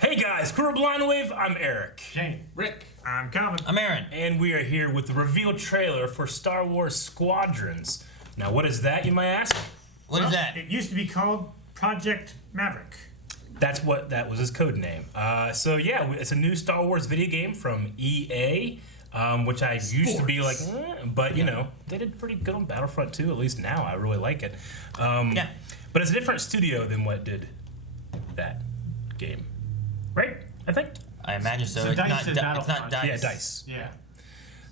Hey guys, Crew of Blind Wave, I'm Eric. Shane. Rick. I'm Calvin. I'm Aaron. And we are here with the reveal trailer for Star Wars Squadrons. Now what is that, you might ask? What is that? It used to be called Project Maverick. That was his code name. So yeah, it's a new Star Wars video game from EA, which I used to be like, but you know, they did pretty good on Battlefront 2, at least now I really like it. Yeah. But it's a different studio than what did that game. Right? I think. I imagine so. So It's DICE not, did it's Battlefront. not DICE. Yeah, DICE. Yeah.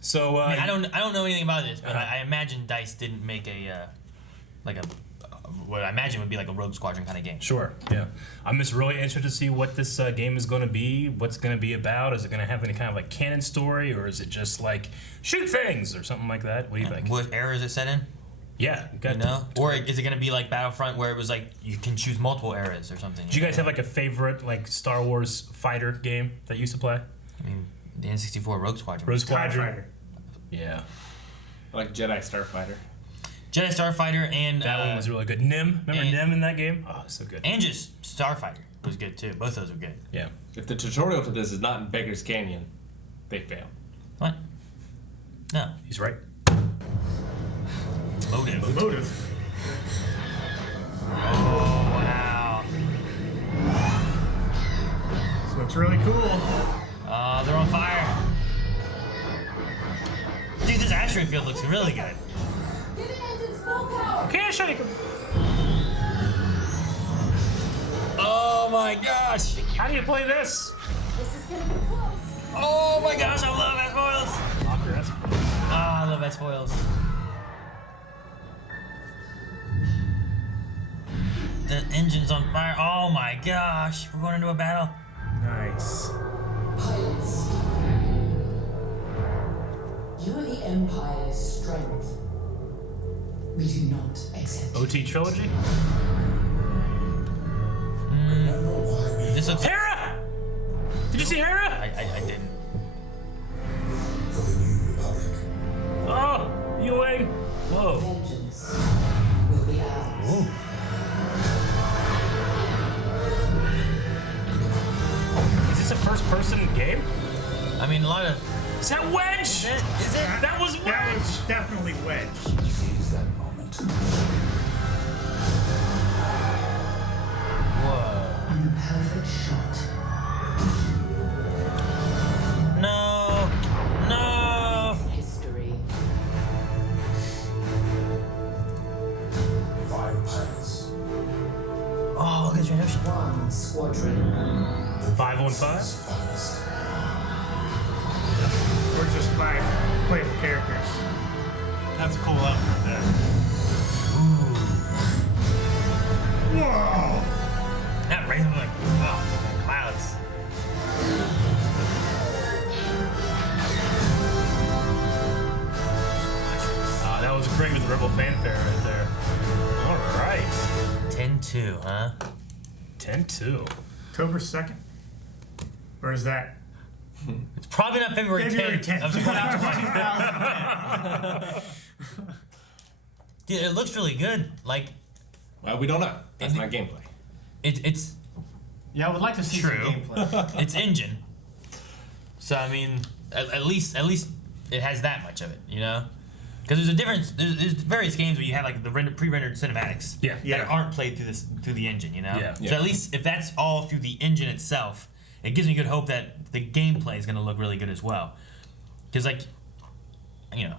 So I don't know anything about this, but I imagine DICE didn't make what I imagine would be like a Rogue Squadron kind of game. Sure, yeah. I'm just really interested to see what this game is going to be, what's going to be about. Is it going to have any kind of like canon story, or is it just like shoot things or something like that? What do you think? What era is it set in? Yeah, You know? Or is it going to be like Battlefront where it was like you can choose multiple eras or something? Do you guys have like a favorite like Star Wars fighter game that you used to play? I mean, the N64 Rogue Squadron. Rogue TIE Squadron. Fighter. Yeah, I like Jedi Starfighter. Jedi Starfighter and that one was really good. Nim, remember Nim in that game? Oh, so good. and just Starfighter was good too. Both those were good. Yeah. If the tutorial to this is not in Baker's Canyon, they fail. What? No. He's right. Motive. Oh wow. This looks really cool. They're on fire. Dude, this asteroid field looks really good. Can't shake him. Oh my gosh. How do you play this? This is gonna be close. Oh my gosh, I love S-foils. Lock your ass. Ah, I love S-foils. The engine's on fire. Oh my gosh, we're going into a battle. Nice. Pilots. You are the Empire's strength. We do not accept. OT trilogy. This looks. Hera! Did you see Hera? I didn't. Oh, Ewing. Whoa. Vengeance will be ours. Ooh. Is this a first-person game? I mean, a lot of. Is that Wedge? Is it? That was Wedge. That was definitely Wedge. Whoa. In the perfect shot. No. No. History. 5 pilots. Oh, look at your notion. One squadron. 5 on 5? Finest. Or just 5 playable characters. That's a cool outfit right there. Whoa! That rays are like, wow, clouds. That was great with Rebel fanfare right there. All right. 10-2, huh? 10-2. October 2nd. Or is that? It's probably not February 10th. Of 2020. Dude, it looks really good. Like, Well, we don't know. That's not gameplay. it's Yeah, I would like to see True. some gameplay. its engine. So I mean, at least it has that much of it, you know? Because there's a difference. There's various games where you have like the pre-rendered cinematics Yeah. that aren't played through the engine, you know? Yeah. So at least if that's all through the engine itself, it gives me good hope that the gameplay is going to look really good as well. Because like, you know,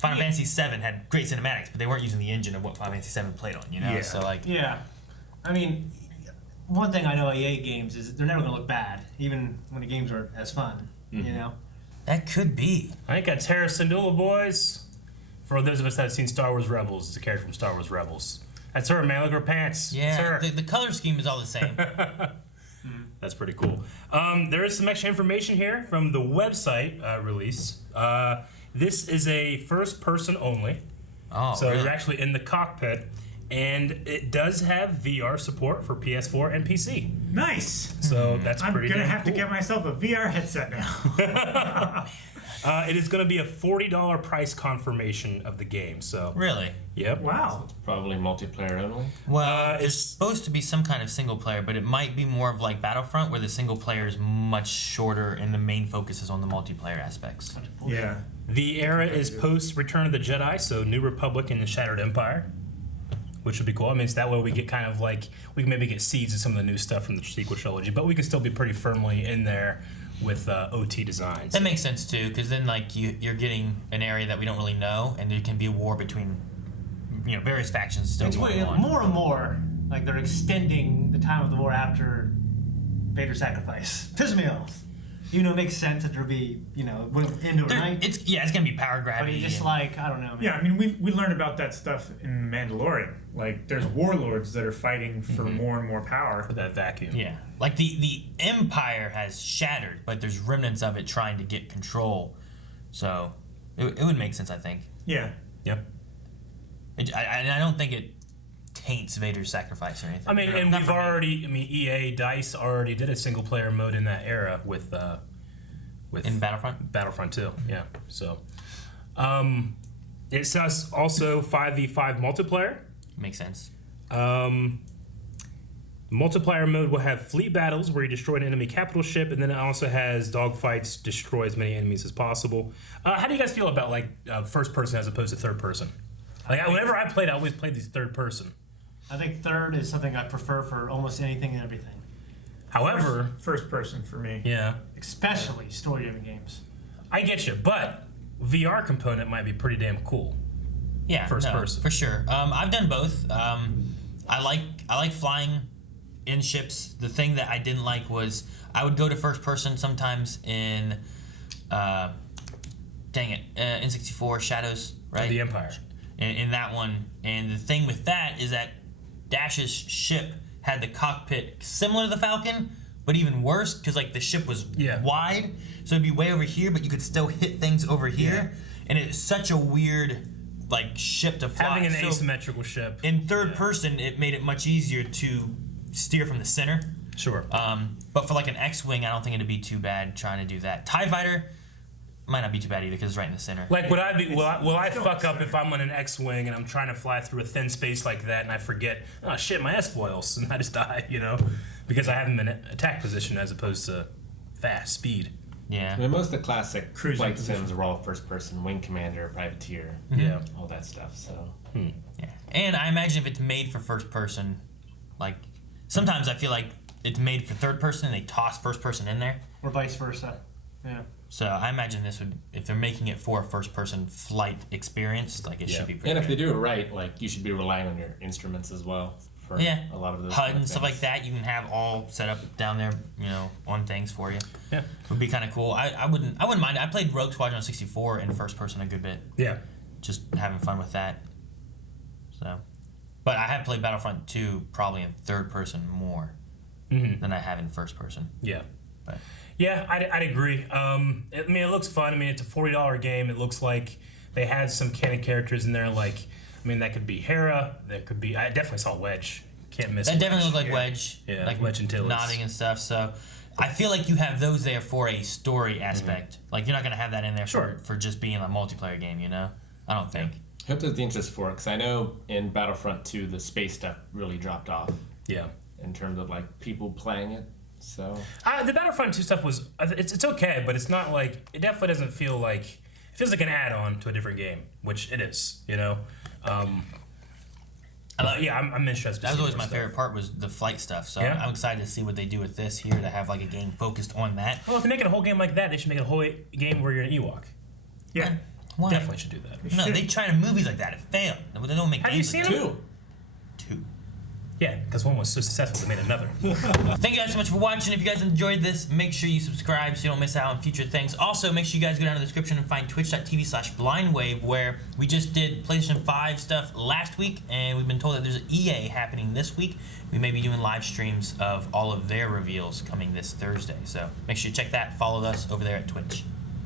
Final Fantasy VII had great cinematics, but they weren't using the engine of what Final Fantasy VII played on, you know? Yeah. So like, Yeah. I mean, one thing I know EA games is they're never going to look bad, even when the games are as fun, you know? that could be. I think that's Hera Syndulla, boys. For those of us that have seen Star Wars Rebels, it's a character from Star Wars Rebels. That's her, man. Look at her pants. Yeah, That's her. the color scheme is all the same. That's pretty cool. There is some extra information here from the website release. This is a first person only. Oh, So really? you're actually in the cockpit. And it does have VR support for PS4 and PC. Nice. So that's I'm pretty gonna damn have to cool. get myself a VR headset now. It is going to be a $40 price confirmation of the game. So, Really? yep. Wow. Probably multiplayer only. Well, it's- it's supposed to be some kind of single player, but it might be more of like Battlefront, where the single player is much shorter and the main focus is on the multiplayer aspects. Yeah. The era is post Return of the Jedi, so New Republic and the Shattered Empire, which would be cool. I mean, it's that way we get kind of like, we can maybe get seeds of some of the new stuff from the sequel trilogy, but we can still be pretty firmly in there with OT designs. That makes sense too, because then like you're getting an area that we don't really know, and there can be a war between various factions still It's going on. more and more like they're extending the time of the war after Vader's sacrifice. Pisses me off. It makes sense that there'll be, it would end overnight. It's gonna be power But gravity. you just and- like, I don't know, man. Yeah, I mean, we learned about that stuff in Mandalorian. Like, there's warlords that are fighting for more and more power. For that vacuum. Yeah, like the Empire has shattered, but there's remnants of it trying to get control. So it would make sense, I think. Yeah. Yep. I don't think it taints Vader's sacrifice or anything. I mean, and Not we've for me. already, EA DICE already did a single player mode in that era with in Battlefront. Battlefront 2. Yeah. So, it says also 5v5 multiplayer. Makes sense. Multiplayer mode will have fleet battles where you destroy an enemy capital ship, and then it also has dogfights, destroy as many enemies as possible. How do you guys feel about first person as opposed to third person? Like whenever I played, I always played these third person. I think third is something I prefer for almost anything and everything, However, First person for me. yeah, especially story-driven games. I get you, but VR component might be pretty damn cool. Yeah, First person. for sure. I've done both. I like flying in ships. The thing that I didn't like was I would go to first person sometimes in, N64 Shadows, right? The Empire. In that one, and the thing with that is that Dash's ship had the cockpit similar to the Falcon, but even worse because like the ship was wide, so it'd be way over here, but you could still hit things over here, and it's such a weird like ship to fly. Having an So asymmetrical ship. in third person, it made it much easier to steer from the center. Sure. But for like an X-wing, I don't think it'd be too bad trying to do that. TIE Fighter might not be too bad either because it's right in the center. Like, would I be? Will I fuck up if I'm on an X-wing and I'm trying to fly through a thin space like that and I forget? Oh shit, my S-foils, and I just die. Because I have them in attack position as opposed to fast speed. Yeah. I mean, most of the classic Cruising flight position. sims are all first person, wing commander, privateer, Yeah. all that stuff. So Yeah. And I imagine if it's made for first person, like sometimes I feel like it's made for third person and they toss first person in there. Or vice versa. Yeah. So I imagine this would, if they're making it for a first person flight experience, like it should be pretty and if they good. do it right, like you should be relying on your instruments as well for Yeah. a lot of those HUD kind of and stuff like things. that, you can have all set up down there, on things for you. Yeah. Would be kind of cool. I wouldn't mind. I played Rogue Squadron 64 in first person a good bit. Yeah. Just having fun with that. So, but I have played Battlefront 2 probably in third person more than I have in first person. Yeah. But Yeah, I'd agree. It looks fun. I mean, it's a $40 game. It looks like they had some canon characters in there. Like, that could be Hera. That could be. I definitely saw Wedge. Can't miss. that definitely Wedge. looked like Wedge. Yeah, like Wedge and Tillis. nodding and stuff. So I feel like you have those there for a story aspect. Like you're not gonna have that in there Sure. for just being a multiplayer game. I don't think. I hope there's the interest for it because I know in Battlefront 2 the space stuff really dropped off Yeah. in terms of like people playing it. So The Battlefront 2 stuff was. It's okay, but it's not like. It definitely doesn't feel like. It feels like an add-on to a different game, which it is. I'm interested. to That was see always more my stuff. favorite part was the flight stuff. So Yeah. I'm excited to see what they do with this here to have like a game focused on that. Well, if they make it a whole game like that, they should make it a whole game where you're an Ewok. Yeah. Why? Definitely should do that. No, they tried in movies like that. It failed. They don't make Have you games seen like them? two. Two. Yeah, because one was so successful they made another. Thank you guys so much for watching. If you guys enjoyed this, make sure you subscribe so you don't miss out on future things. Also, make sure you guys go down in the description and find twitch.tv/blindwave where we just did PlayStation 5 stuff last week, and we've been told that there's an EA happening this week. We may be doing live streams of all of their reveals coming this Thursday. So make sure you check that. Follow us over there at Twitch.